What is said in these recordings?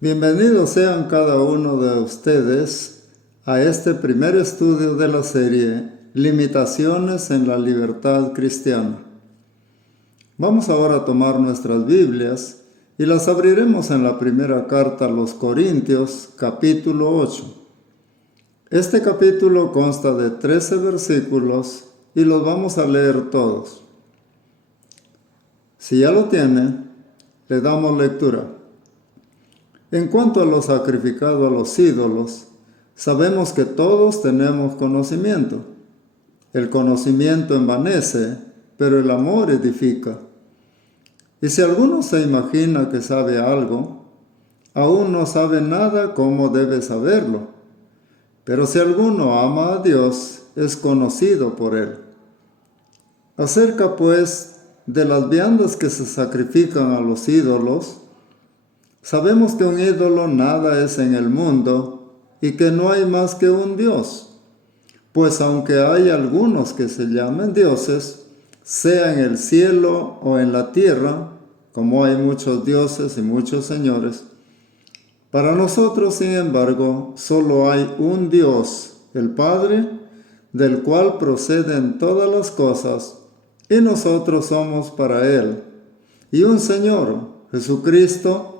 Bienvenidos sean cada uno de ustedes a este primer estudio de la serie Limitaciones en la Libertad Cristiana. Vamos ahora a tomar nuestras Biblias y las abriremos en la primera carta a los Corintios, capítulo 8. Este capítulo consta de 13 versículos y los vamos a leer todos. Si ya lo tiene, le damos lectura. En cuanto a lo sacrificado a los ídolos, sabemos que todos tenemos conocimiento. El conocimiento envanece, pero el amor edifica. Y si alguno se imagina que sabe algo, aún no sabe nada como debe saberlo. Pero si alguno ama a Dios, es conocido por Él. Acerca, pues, de las viandas que se sacrifican a los ídolos, sabemos que un ídolo nada es en el mundo y que no hay más que un Dios. Pues aunque hay algunos que se llamen dioses, sea en el cielo o en la tierra, como hay muchos dioses y muchos señores, para nosotros, sin embargo, solo hay un Dios, el Padre, del cual proceden todas las cosas, y nosotros somos para Él, y un Señor, Jesucristo,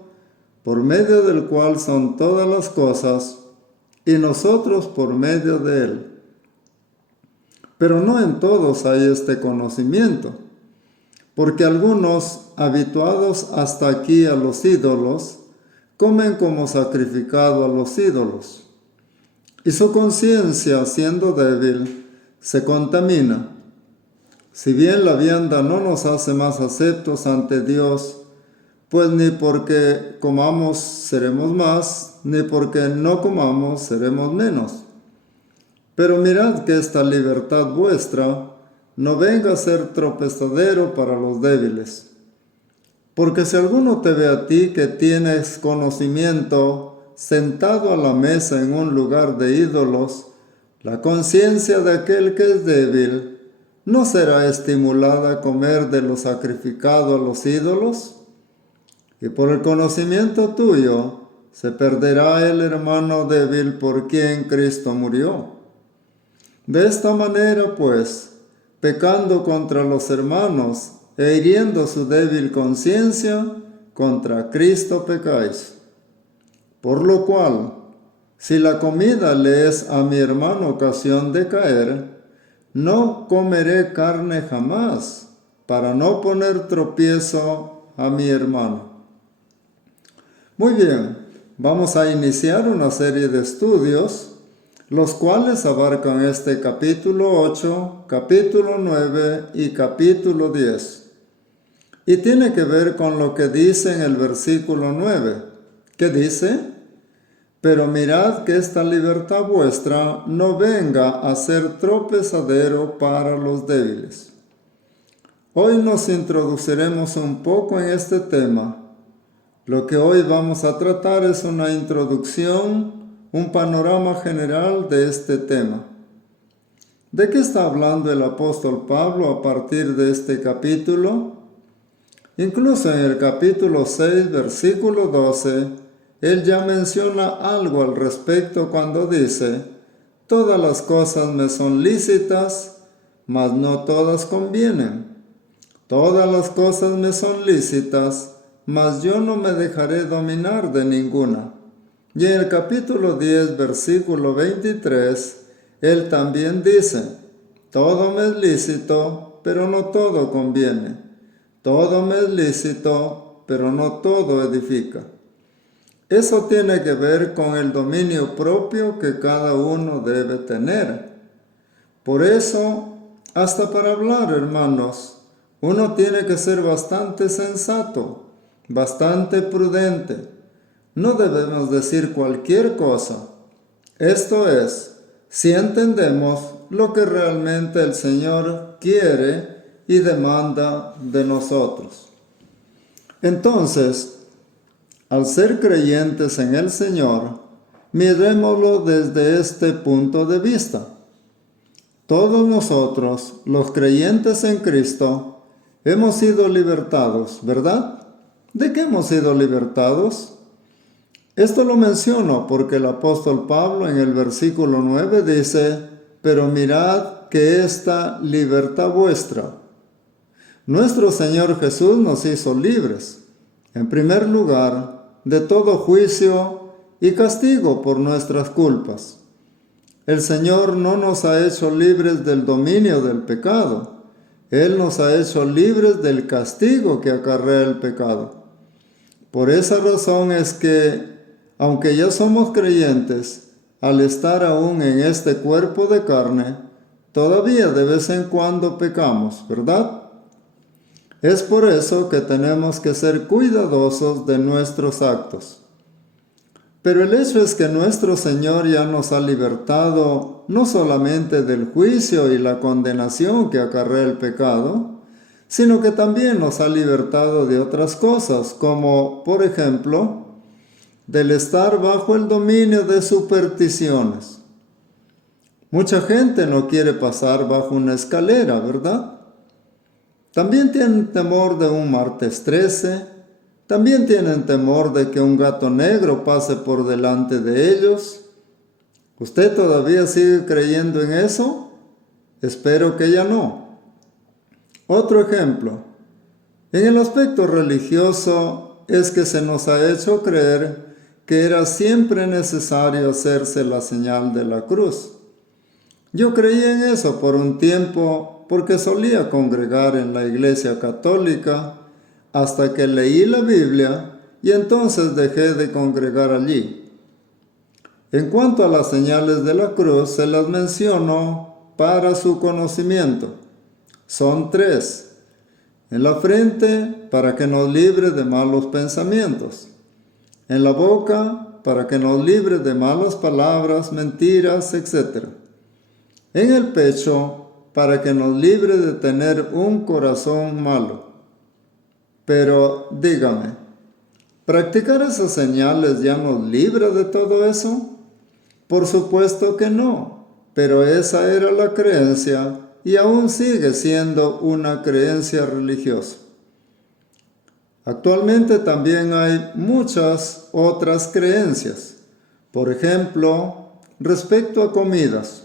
por medio del cual son todas las cosas, y nosotros por medio de Él. Pero no en todos hay este conocimiento, porque algunos, habituados hasta aquí a los ídolos, comen como sacrificado a los ídolos, y su conciencia, siendo débil, se contamina. Si bien la vianda no nos hace más aceptos ante Dios, pues ni porque comamos seremos más, ni porque no comamos seremos menos. Pero mirad que esta libertad vuestra no venga a ser tropezadero para los débiles. Porque si alguno te ve a ti que tienes conocimiento sentado a la mesa en un lugar de ídolos, la conciencia de aquel que es débil ¿no será estimulada a comer de lo sacrificado a los ídolos? Y por el conocimiento tuyo se perderá el hermano débil por quien Cristo murió. De esta manera, pues, pecando contra los hermanos e hiriendo su débil conciencia, contra Cristo pecáis. Por lo cual, si la comida le es a mi hermano ocasión de caer, no comeré carne jamás, para no poner tropiezo a mi hermano. Muy bien, vamos a iniciar una serie de estudios, los cuales abarcan este capítulo 8, capítulo 9 y capítulo 10. Y tiene que ver con lo que dice en el versículo 9, que dice: pero mirad que esta libertad vuestra no venga a ser tropezadero para los débiles. Hoy nos introduciremos un poco en este tema. Lo que hoy vamos a tratar es una introducción, un panorama general de este tema. ¿De qué está hablando el apóstol Pablo a partir de este capítulo? Incluso en el capítulo 6, versículo 12, él ya menciona algo al respecto cuando dice: todas las cosas me son lícitas, mas no todas convienen. Todas las cosas me son lícitas, mas yo no me dejaré dominar de ninguna. Y en el capítulo 10, versículo 23, él también dice: todo me es lícito, pero no todo conviene. Todo me es lícito, pero no todo edifica. Eso tiene que ver con el dominio propio que cada uno debe tener. Por eso, hasta para hablar, hermanos, uno tiene que ser bastante sensato, bastante prudente. No debemos decir cualquier cosa. Esto es, si entendemos lo que realmente el Señor quiere y demanda de nosotros. Entonces, al ser creyentes en el Señor, mirémoslo desde este punto de vista. Todos nosotros, los creyentes en Cristo, hemos sido libertados, ¿verdad? ¿De qué hemos sido libertados? Esto lo menciono porque el apóstol Pablo en el versículo 9 dice: pero mirad que esta libertad vuestra. Nuestro Señor Jesús nos hizo libres, en primer lugar, de todo juicio y castigo por nuestras culpas. El Señor no nos ha hecho libres del dominio del pecado. Él nos ha hecho libres del castigo que acarrea el pecado. Por esa razón es que, aunque ya somos creyentes, al estar aún en este cuerpo de carne, todavía de vez en cuando pecamos, ¿verdad? Es por eso que tenemos que ser cuidadosos de nuestros actos. Pero el hecho es que nuestro Señor ya nos ha libertado no solamente del juicio y la condenación que acarrea el pecado, sino que también nos ha libertado de otras cosas, como, por ejemplo, del estar bajo el dominio de supersticiones. Mucha gente no quiere pasar bajo una escalera, ¿verdad? También tienen temor de un martes 13, también tienen temor de que un gato negro pase por delante de ellos. ¿Usted todavía sigue creyendo en eso? Espero que ya no. Otro ejemplo. En el aspecto religioso es que se nos ha hecho creer que era siempre necesario hacerse la señal de la cruz. Yo creí en eso por un tiempo porque solía congregar en la iglesia católica hasta que leí la Biblia y entonces dejé de congregar allí. En cuanto a las señales de la cruz, se las menciono para su conocimiento. Son 3. En la frente, para que nos libre de malos pensamientos. En la boca, para que nos libre de malas palabras, mentiras, etc. En el pecho, para que nos libre de tener un corazón malo. Pero dígame, ¿practicar esas señales ya nos libra de todo eso? Por supuesto que no, pero esa era la creencia y aún sigue siendo una creencia religiosa. Actualmente también hay muchas otras creencias. Por ejemplo, respecto a comidas.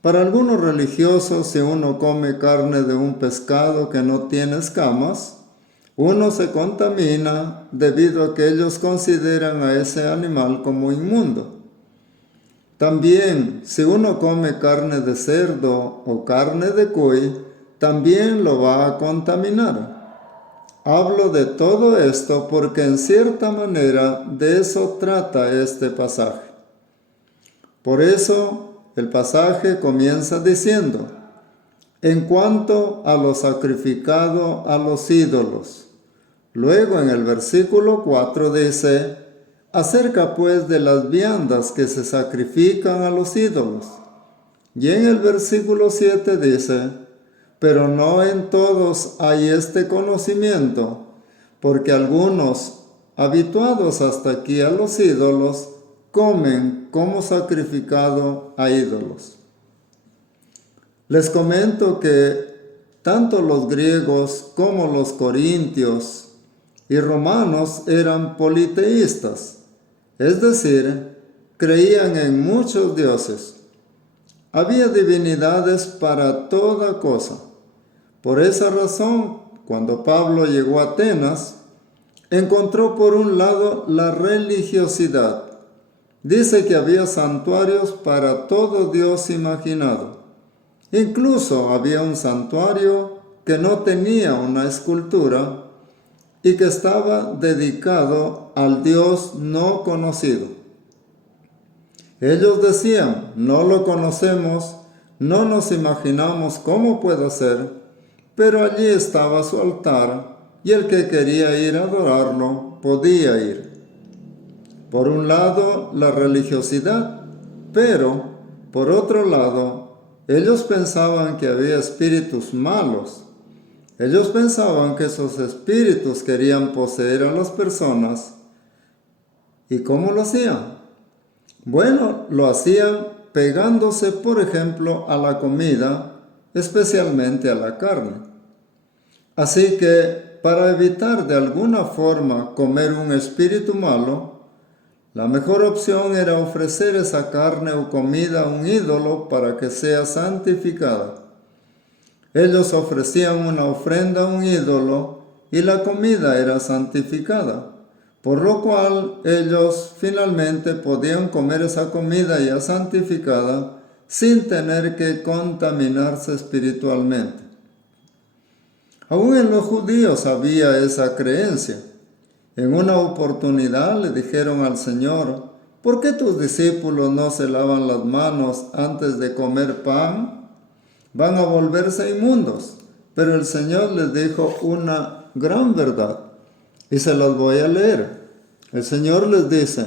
Para algunos religiosos, si uno come carne de un pescado que no tiene escamas, uno se contamina debido a que ellos consideran a ese animal como inmundo. También, si uno come carne de cerdo o carne de cuy, también lo va a contaminar. Hablo de todo esto porque en cierta manera de eso trata este pasaje. Por eso, el pasaje comienza diciendo: en cuanto a lo sacrificado a los ídolos. Luego en el versículo 4 dice: acerca pues de las viandas que se sacrifican a los ídolos. Y en el versículo 7 dice: pero no en todos hay este conocimiento, porque algunos, habituados hasta aquí a los ídolos, comen como sacrificado a ídolos. Les comento que tanto los griegos como los corintios y romanos eran politeístas, es decir, creían en muchos dioses. Había divinidades para toda cosa. Por esa razón, cuando Pablo llegó a Atenas, encontró por un lado la religiosidad. Dice que había santuarios para todo dios imaginado. Incluso había un santuario que no tenía una escultura y que estaba dedicado al dios no conocido. Ellos decían: no lo conocemos, no nos imaginamos cómo puede ser, pero allí estaba su altar y el que quería ir a adorarlo podía ir. Por un lado, la religiosidad, pero por otro lado, ellos pensaban que había espíritus malos. Ellos pensaban que esos espíritus querían poseer a las personas. ¿Y cómo lo hacían? Bueno, lo hacían pegándose, por ejemplo, a la comida, especialmente a la carne. Así que, para evitar de alguna forma comer un espíritu malo, La mejor opción era ofrecer esa carne o comida a un ídolo para que sea santificada. Ellos ofrecían una ofrenda a un ídolo y la comida era santificada, por lo cual ellos finalmente podían comer esa comida ya santificada sin tener que contaminarse espiritualmente. Aún en los judíos había esa creencia. En una oportunidad le dijeron al Señor: ¿por qué tus discípulos no se lavan las manos antes de comer pan? Van a volverse inmundos. Pero el Señor les dijo una gran verdad, y se las voy a leer. El Señor les dice: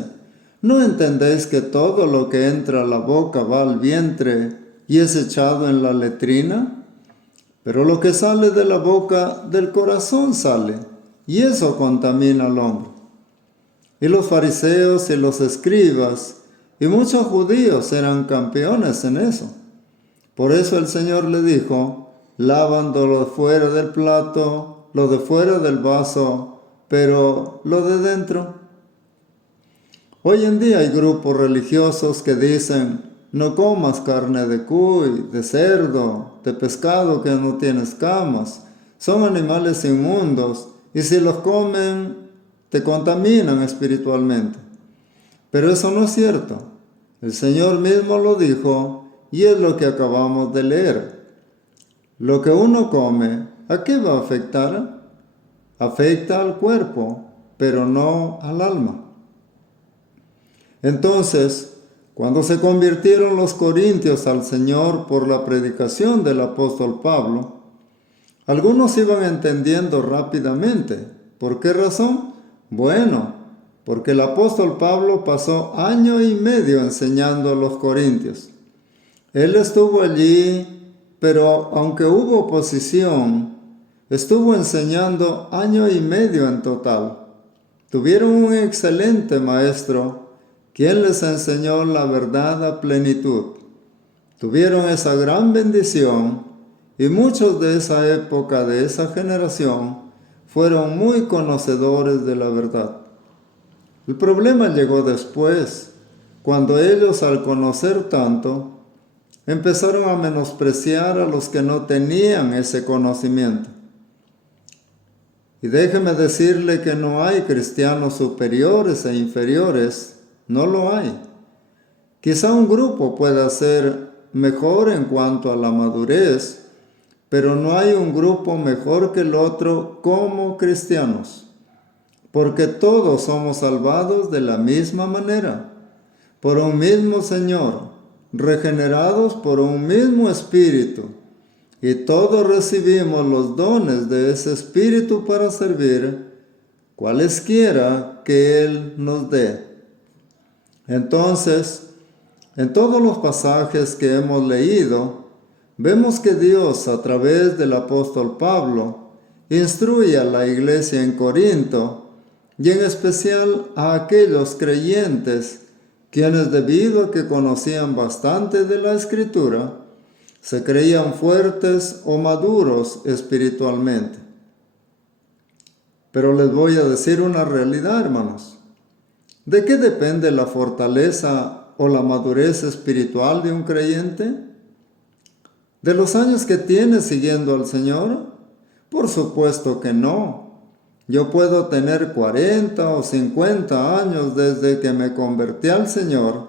¿no entendéis que todo lo que entra a la boca va al vientre y es echado en la letrina? Pero lo que sale de la boca del corazón sale, y eso contamina al hombre. Y los fariseos y los escribas y muchos judíos eran campeones en eso. Por eso el Señor le dijo: lavando lo de fuera del plato, lo de fuera del vaso, pero lo de dentro. Hoy en día hay grupos religiosos que dicen: no comas carne de cuy, de cerdo, de pescado que no tiene escamas. Son animales inmundos y si los comen te contaminan espiritualmente. Pero eso no es cierto. El Señor mismo lo dijo y es lo que acabamos de leer. Lo que uno come, ¿a qué va a afectar? Afecta al cuerpo, pero no al alma. Entonces, cuando se convirtieron los corintios al Señor por la predicación del apóstol Pablo, algunos iban entendiendo rápidamente. ¿Por qué razón? Bueno, porque el apóstol Pablo pasó 1.5 años enseñando a los corintios. Él estuvo allí, pero aunque hubo oposición, estuvo enseñando 1.5 años en total. Tuvieron un excelente maestro, quien les enseñó la verdad a plenitud. Tuvieron esa gran bendición y muchos de esa época, de esa generación, fueron muy conocedores de la verdad. El problema llegó después, cuando ellos, al conocer tanto, empezaron a menospreciar a los que no tenían ese conocimiento. Y déjeme decirle que no hay cristianos superiores e inferiores. No lo hay. Quizá un grupo pueda ser mejor en cuanto a la madurez, pero no hay un grupo mejor que el otro como cristianos, porque todos somos salvados de la misma manera, por un mismo Señor, regenerados por un mismo Espíritu, y todos recibimos los dones de ese Espíritu para servir, cualesquiera que Él nos dé. Entonces, en todos los pasajes que hemos leído, vemos que Dios, a través del apóstol Pablo, instruye a la iglesia en Corinto, y en especial a aquellos creyentes, quienes debido a que conocían bastante de la Escritura, se creían fuertes o maduros espiritualmente. Pero les voy a decir una realidad, hermanos. ¿De qué depende la fortaleza o la madurez espiritual de un creyente? ¿De los años que tiene siguiendo al Señor? Por supuesto que no. Yo puedo tener 40 o 50 años desde que me convertí al Señor,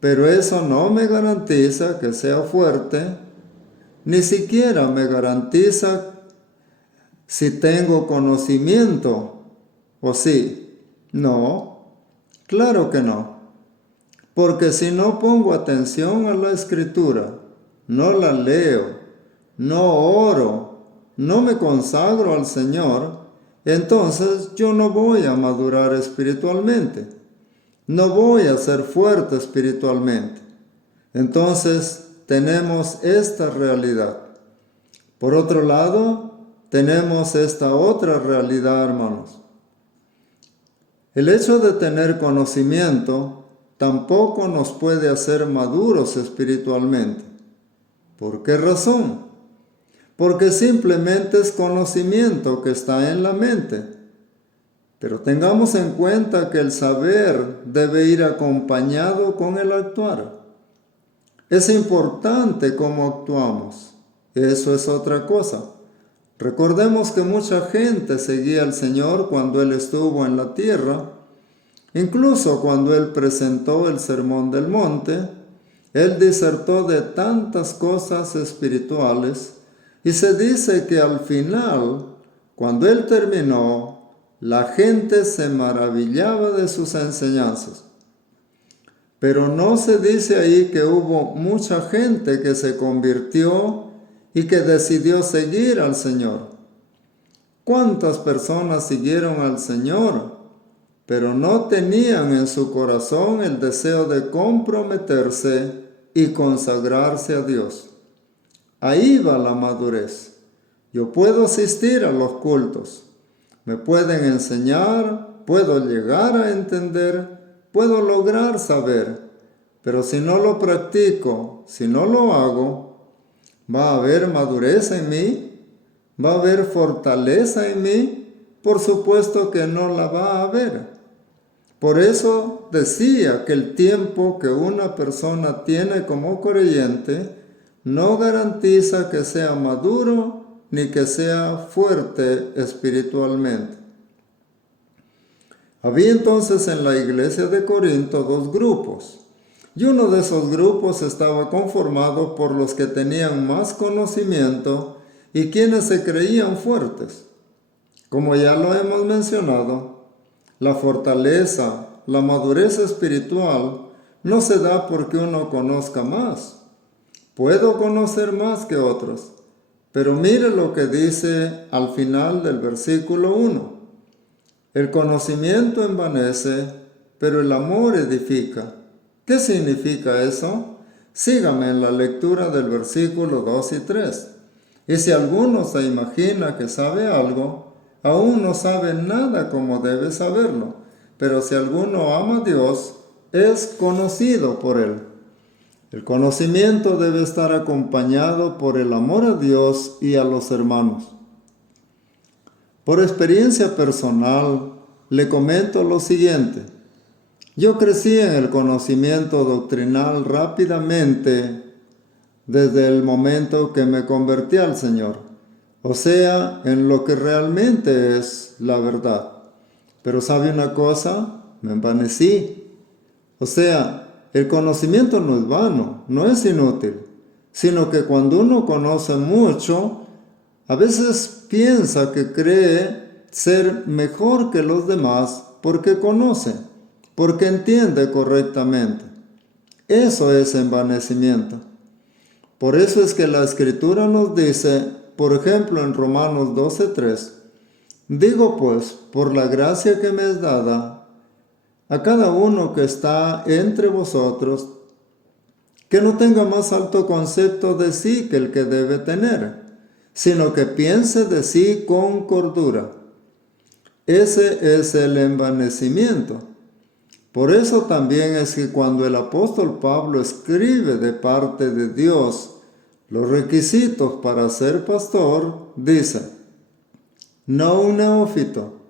pero eso no me garantiza que sea fuerte, ni siquiera me garantiza si tengo conocimiento, ¿o sí? No. Claro que no, porque si no pongo atención a la Escritura, no la leo, no oro, no me consagro al Señor, entonces yo no voy a madurar espiritualmente, no voy a ser fuerte espiritualmente. Entonces tenemos esta realidad. Por otro lado, tenemos esta otra realidad, hermanos. El hecho de tener conocimiento tampoco nos puede hacer maduros espiritualmente. ¿Por qué razón? Porque simplemente es conocimiento que está en la mente. Pero tengamos en cuenta que el saber debe ir acompañado con el actuar. Es importante cómo actuamos. Eso es otra cosa. Recordemos que mucha gente seguía al Señor cuando Él estuvo en la tierra. Incluso cuando Él presentó el Sermón del Monte, Él disertó de tantas cosas espirituales y se dice que al final, cuando Él terminó, la gente se maravillaba de sus enseñanzas. Pero no se dice ahí que hubo mucha gente que se convirtió y que decidió seguir al Señor. ¿Cuántas personas siguieron al Señor, pero no tenían en su corazón el deseo de comprometerse y consagrarse a Dios? Ahí va la madurez. Yo puedo asistir a los cultos, me pueden enseñar, puedo llegar a entender, puedo lograr saber, pero si no lo practico, si no lo hago, ¿va a haber madurez en mí? ¿Va a haber fortaleza en mí? Por supuesto que no la va a haber. Por eso decía que el tiempo que una persona tiene como creyente no garantiza que sea maduro ni que sea fuerte espiritualmente. Había entonces en la iglesia de Corinto dos grupos, y uno de esos grupos estaba conformado por los que tenían más conocimiento y quienes se creían fuertes. Como ya lo hemos mencionado, la fortaleza, la madurez espiritual no se da porque uno conozca más. Puedo conocer más que otros, pero mire lo que dice al final del versículo 1. El conocimiento envanece, pero el amor edifica. ¿Qué significa eso? Sígame en la lectura del versículo 2 y 3. Y si alguno se imagina que sabe algo, aún no sabe nada como debe saberlo. Pero si alguno ama a Dios, es conocido por Él. El conocimiento debe estar acompañado por el amor a Dios y a los hermanos. Por experiencia personal, le comento lo siguiente. Yo crecí en el conocimiento doctrinal rápidamente desde el momento que me convertí al Señor, o sea, en lo que realmente es la verdad. Pero ¿sabe una cosa? Me envanecí. O sea, el conocimiento no es vano, no es inútil, sino que cuando uno conoce mucho, a veces piensa que cree ser mejor que los demás porque conoce, porque entiende correctamente. Eso es envanecimiento. Por eso es que la Escritura nos dice, por ejemplo en Romanos 12:3, digo pues, por la gracia que me es dada, a cada uno que está entre vosotros, que no tenga más alto concepto de sí que el que debe tener, sino que piense de sí con cordura. Ese es el envanecimiento. Por eso también es que cuando el apóstol Pablo escribe de parte de Dios los requisitos para ser pastor, dice, no un neófito,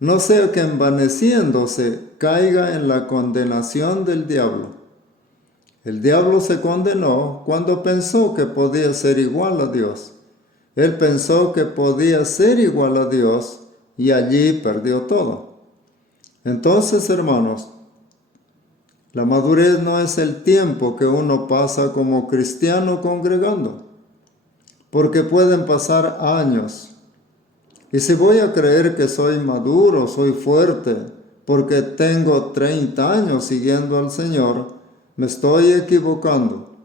no sea que envaneciéndose caiga en la condenación del diablo. El diablo se condenó cuando pensó que podía ser igual a Dios. Él pensó que podía ser igual a Dios y allí perdió todo. Entonces, hermanos, la madurez no es el tiempo que uno pasa como cristiano congregando, porque pueden pasar años. Y si voy a creer que soy maduro, soy fuerte, porque tengo 30 años siguiendo al Señor, me estoy equivocando.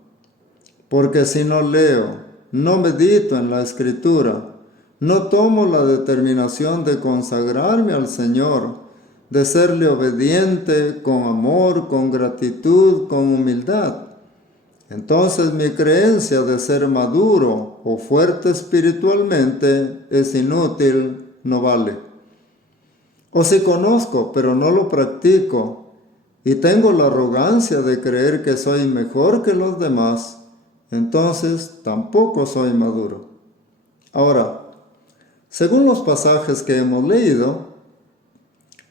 Porque si no leo, no medito en la Escritura, no tomo la determinación de consagrarme al Señor, de serle obediente con amor, con gratitud, con humildad, entonces mi creencia de ser maduro o fuerte espiritualmente es inútil, no vale. O si conozco, pero no lo practico, y tengo la arrogancia de creer que soy mejor que los demás, entonces tampoco soy maduro. Ahora, según los pasajes que hemos leído,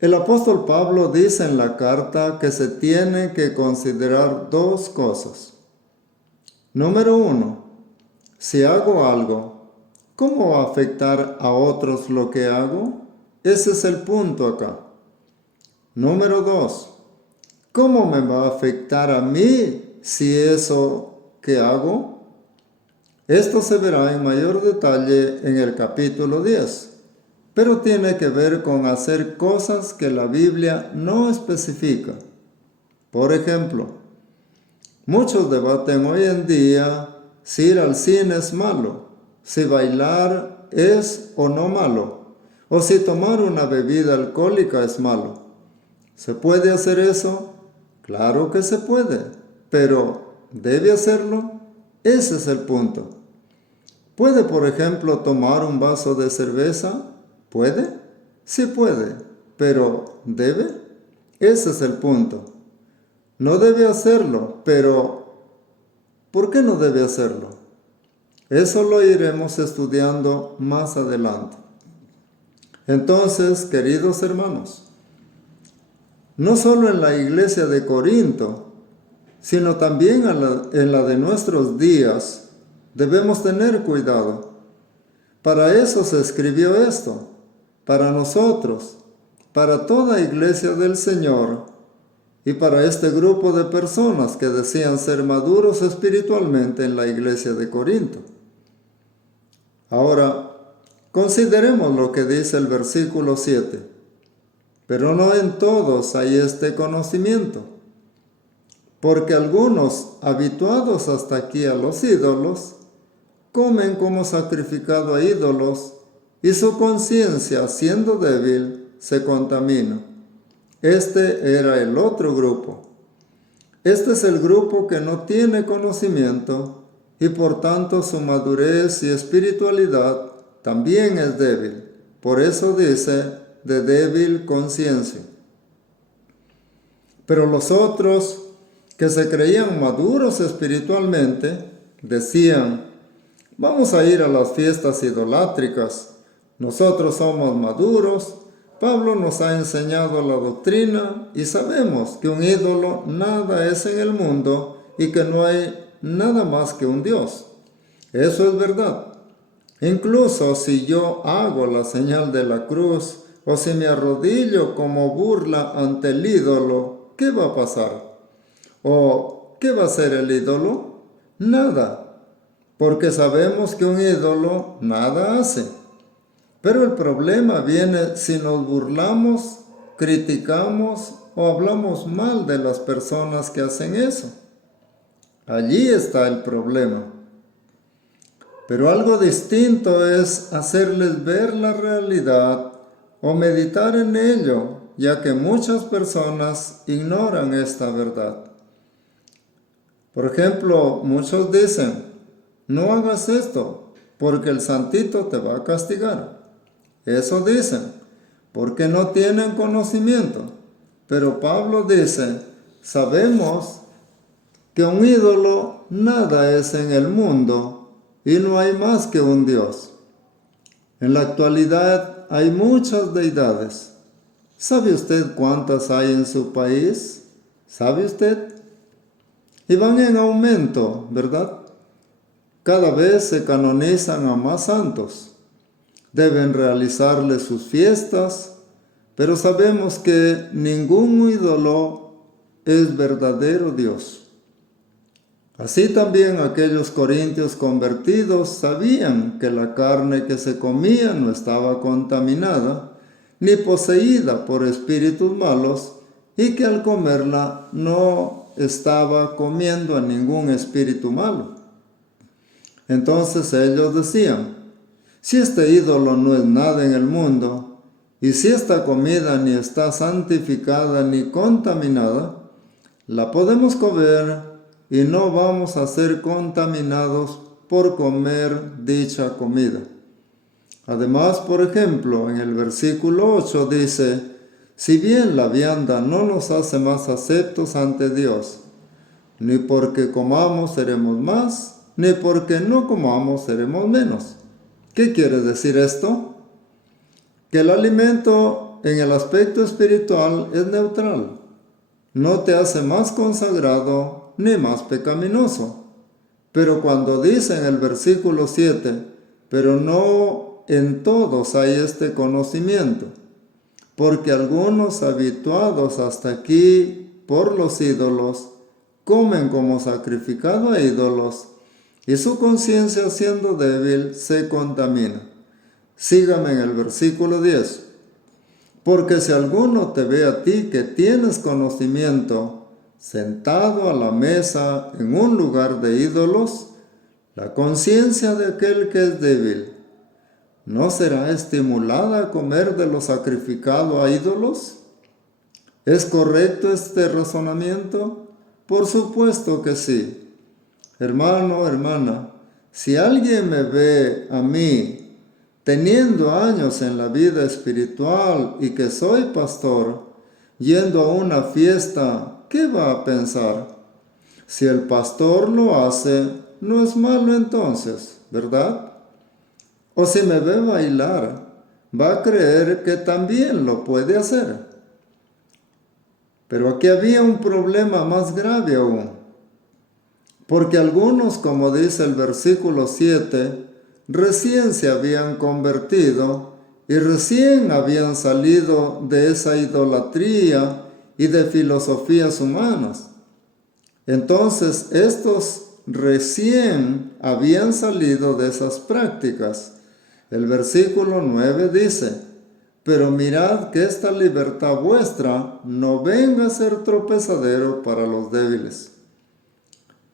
El apóstol Pablo dice en la carta que se tienen que considerar dos cosas. Número 1, si hago algo, ¿cómo va a afectar a otros lo que hago? Ese es el punto acá. Número 2, ¿cómo me va a afectar a mí si eso que hago? Esto se verá en mayor detalle en el capítulo 10, pero tiene que ver con hacer cosas que la Biblia no especifica. Por ejemplo, muchos debaten hoy en día si ir al cine es malo, si bailar es o no malo, o si tomar una bebida alcohólica es malo. ¿Se puede hacer eso? Claro que se puede, pero ¿debe hacerlo? Ese es el punto. ¿Puede, por ejemplo, tomar un vaso de cerveza? ¿Puede? Sí puede, pero ¿debe? Ese es el punto. No debe hacerlo, pero ¿por qué no debe hacerlo? Eso lo iremos estudiando más adelante. Entonces, queridos hermanos, no solo en la iglesia de Corinto, sino también en la de nuestros días, debemos tener cuidado. Para eso se escribió esto, para nosotros, para toda iglesia del Señor y para este grupo de personas que decían ser maduros espiritualmente en la iglesia de Corinto. Ahora, consideremos lo que dice el versículo 7. Pero no en todos hay este conocimiento, porque algunos, habituados hasta aquí a los ídolos, comen como sacrificado a ídolos, y su conciencia, siendo débil, se contamina. Este era el otro grupo. Este es el grupo que no tiene conocimiento, y por tanto su madurez y espiritualidad también es débil. Por eso dice, de débil conciencia. Pero los otros, que se creían maduros espiritualmente, decían, vamos a ir a las fiestas idolátricas, nosotros somos maduros, Pablo nos ha enseñado la doctrina y sabemos que un ídolo nada es en el mundo y que no hay nada más que un Dios. Eso es verdad. Incluso si yo hago la señal de la cruz o si me arrodillo como burla ante el ídolo, ¿qué va a pasar? ¿O qué va a hacer el ídolo? Nada, porque sabemos que un ídolo nada hace. Pero el problema viene si nos burlamos, criticamos o hablamos mal de las personas que hacen eso. Allí está el problema. Pero algo distinto es hacerles ver la realidad o meditar en ello, ya que muchas personas ignoran esta verdad. Por ejemplo, muchos dicen, no hagas esto, porque el santito te va a castigar. Eso dicen, porque no tienen conocimiento. Pero Pablo dice, sabemos que un ídolo nada es en el mundo y no hay más que un Dios. En la actualidad hay muchas deidades. ¿Sabe usted cuántas hay en su país? ¿Sabe usted? Y van en aumento, ¿verdad? Cada vez se canonizan a más santos. Deben realizarle sus fiestas, pero sabemos que ningún ídolo es verdadero Dios. Así también aquellos corintios convertidos sabían que la carne que se comía no estaba contaminada, ni poseída por espíritus malos, y que al comerla no estaba comiendo a ningún espíritu malo. Entonces ellos decían, si este ídolo no es nada en el mundo, y si esta comida ni está santificada ni contaminada, la podemos comer y no vamos a ser contaminados por comer dicha comida. Además, por ejemplo, en el versículo 8 dice, si bien la vianda no nos hace más aceptos ante Dios, ni porque comamos seremos más, ni porque no comamos seremos menos. ¿Qué quiere decir esto? Que el alimento en el aspecto espiritual es neutral. No te hace más consagrado ni más pecaminoso. Pero cuando dice en el versículo 7, pero no en todos hay este conocimiento, porque algunos habituados hasta aquí por los ídolos comen como sacrificado a ídolos y su conciencia siendo débil se contamina. Sígame en el versículo 10. Porque si alguno te ve a ti que tienes conocimiento, sentado a la mesa en un lugar de ídolos, la conciencia de aquel que es débil, ¿no será estimulada a comer de lo sacrificado a ídolos? ¿Es correcto este razonamiento? Por supuesto que sí. Hermano, hermana, si alguien me ve a mí teniendo años en la vida espiritual y que soy pastor, yendo a una fiesta, ¿qué va a pensar? Si el pastor lo hace, no es malo entonces, ¿verdad? O si me ve bailar, va a creer que también lo puede hacer. Pero aquí había un problema más grave aún, porque algunos, como dice el versículo 7, recién se habían convertido y recién habían salido de esa idolatría y de filosofías humanas. Entonces, estos recién habían salido de esas prácticas. El versículo 9 dice, pero mirad que esta libertad vuestra no venga a ser tropezadero para los débiles.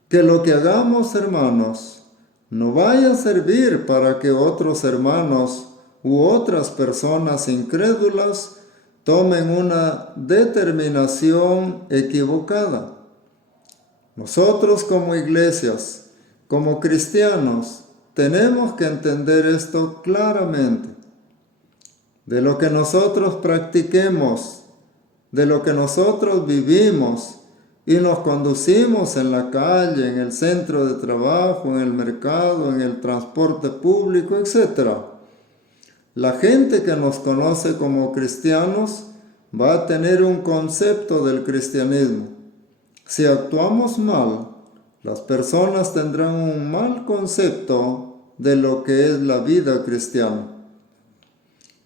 Que lo que hagamos, hermanos, no vaya a servir para que otros hermanos u otras personas incrédulas tomen una determinación equivocada. Nosotros como iglesias, como cristianos, tenemos que entender esto claramente. De lo que nosotros practiquemos, de lo que nosotros vivimos y nos conducimos en la calle, en el centro de trabajo, en el mercado, en el transporte público, etc. La gente que nos conoce como cristianos va a tener un concepto del cristianismo. Si actuamos mal, las personas tendrán un mal concepto de lo que es la vida cristiana.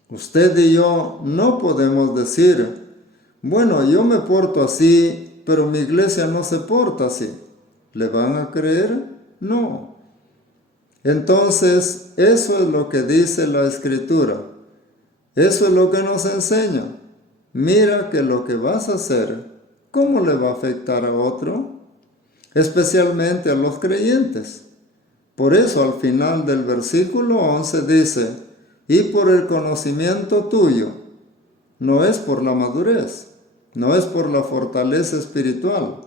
Usted y yo no podemos decir, bueno, yo me porto así, pero mi iglesia no se porta así. ¿Le van a creer? No. Entonces, eso es lo que dice la Escritura. Eso es lo que nos enseña. Mira que lo que vas a hacer, ¿cómo le va a afectar a otro? Especialmente a los creyentes. Por eso al final del versículo 11 dice, y por el conocimiento tuyo, no es por la madurez, no es por la fortaleza espiritual,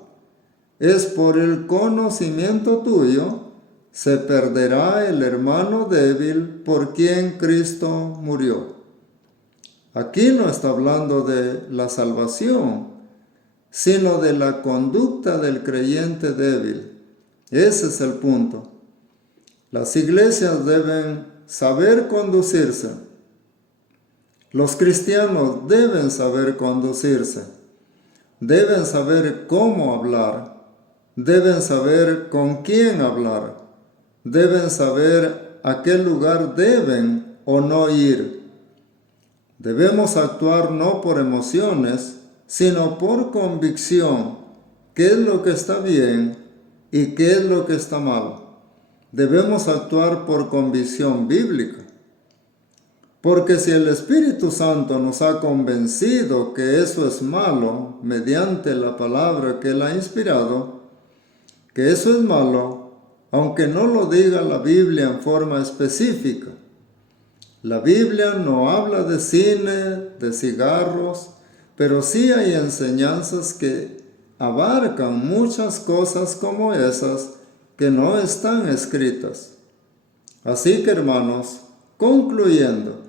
es por el conocimiento tuyo, se perderá el hermano débil por quien Cristo murió. Aquí no está hablando de la salvación, sino de la conducta del creyente débil. Ese es el punto. Las iglesias deben saber conducirse. Los cristianos deben saber conducirse. Deben saber cómo hablar. Deben saber con quién hablar. Deben saber a qué lugar deben o no ir. Debemos actuar no por emociones, sino por convicción. ¿Qué es lo que está bien y qué es lo que está mal? Debemos actuar por convicción bíblica. Porque si el Espíritu Santo nos ha convencido que eso es malo mediante la palabra que Él ha inspirado, que eso es malo, aunque no lo diga la Biblia en forma específica. La Biblia no habla de cine, de cigarros, pero sí hay enseñanzas que abarcan muchas cosas como esas que no están escritas. Así que, hermanos, concluyendo,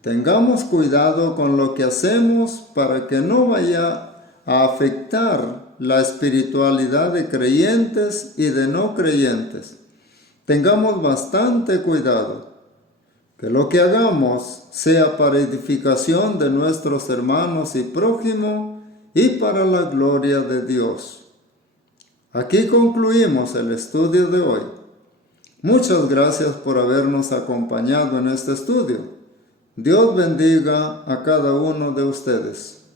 tengamos cuidado con lo que hacemos para que no vaya a afectar la espiritualidad de creyentes y de no creyentes. Tengamos bastante cuidado. Que lo que hagamos sea para edificación de nuestros hermanos y prójimo y para la gloria de Dios. Aquí concluimos el estudio de hoy. Muchas gracias por habernos acompañado en este estudio. Dios bendiga a cada uno de ustedes.